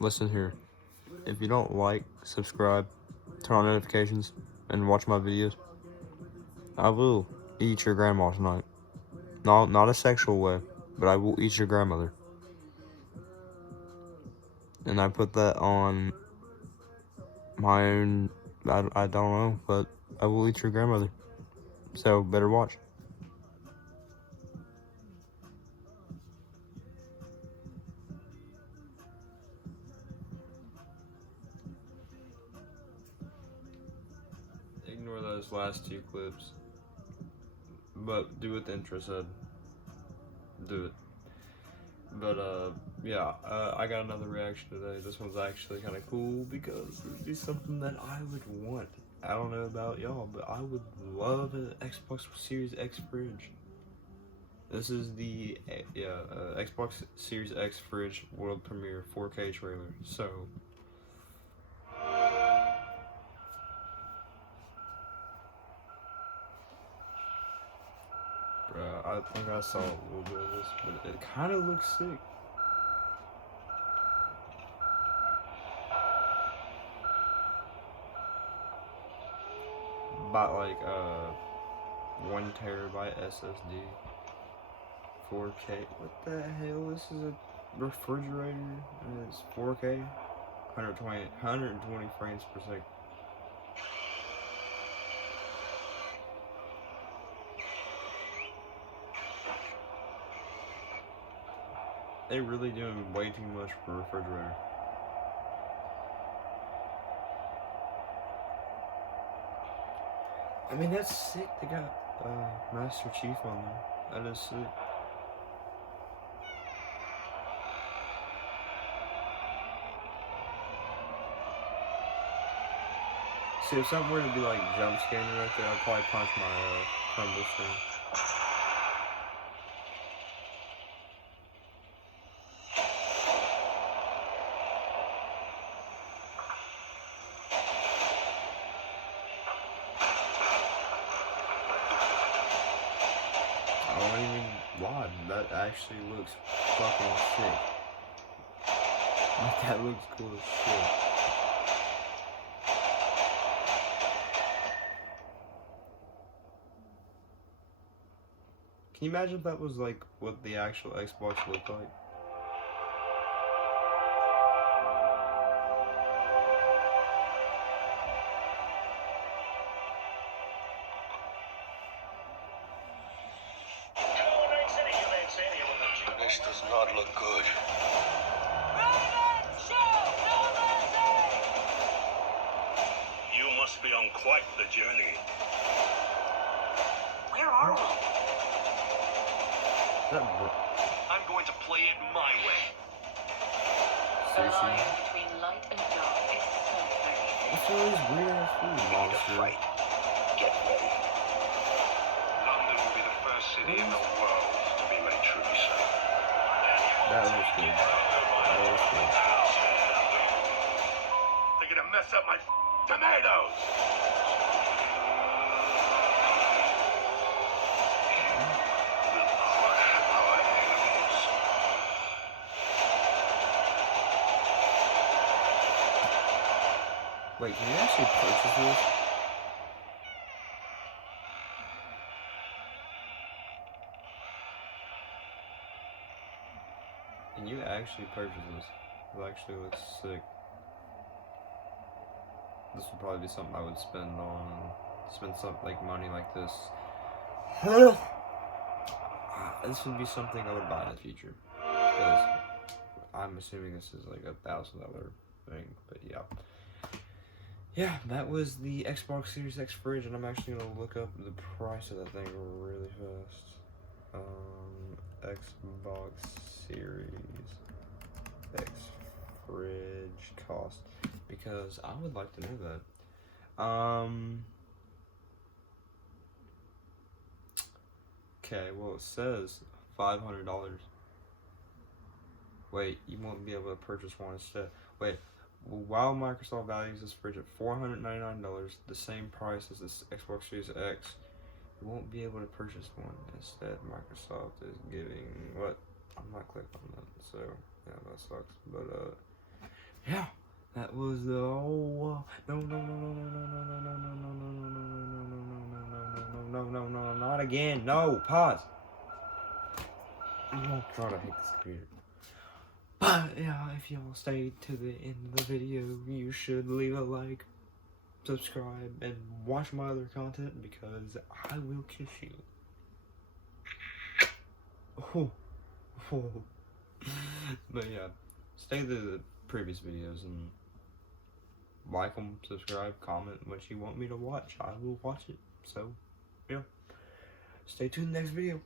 listen here. If you don't like, subscribe, turn on notifications, and watch my videos, I will eat your grandma tonight. Not a sexual way, but I will eat your grandmother. And I put that on my own. I don't know, but I will eat your grandmother. So better watch. Ignore those last two clips, but do what the intro said. Do it. But yeah, I got another reaction today. This one's actually kind of cool because it'd be something that I would want. I don't know about y'all, but I would love an Xbox Series X fridge. This is the Xbox Series X fridge world premiere 4K trailer. So, bruh, I think I saw a little bit of this, but it kind of looks sick. About like 1 terabyte SSD, 4K. What the hell? This is a refrigerator and it's 4K, 120 frames per second. They really doing way too much for a refrigerator. I mean, that's sick. They got Master Chief on there. That is sick. See, if something were to be like jump scaring right there, I'd probably punch my crumble screen. I don't even lie. That actually looks fucking sick. Like, that looks cool as shit. Can you imagine if that was like what the actual Xbox looked like? This does not look good. You must be on quite the journey. Where are we? I'm going to play it my way. The line between light and dark is so very thin. What's all these weird ass food monsters? Fight. Get ready. London will be the first city in the world to be made truly safe. That looks good. That looks good. They're gonna mess up my tomatoes. Wait, can you actually purchase this? Can you actually purchase this? It actually looks sick. This would probably be something I would spend some like money like this. This would be something I would buy in the future. Because I'm assuming this is like $1,000 thing, but yeah. Yeah, that was the Xbox Series X fridge, and I'm actually gonna look up the price of that thing really fast. Xbox Series X fridge cost, because I would like to know that. Okay, well, it says $500. Wait, you won't be able to purchase one instead. Wait, while Microsoft values this fridge at $499, the same price as this Xbox Series X, you won't be able to purchase one. Instead, Microsoft is giving what? I'm not clicking on that, so yeah, that sucks. But Yeah, that was the no, not again. No, pause. I'm not trying to hate this computer. But yeah, if y'all stayed to the end of the video, you should leave a like, subscribe, and watch my other content because I will kiss you. Oh. Oh. But yeah, stay to the previous videos and like them, subscribe, comment what you want me to watch. I will watch it. So, yeah. Stay tuned next video.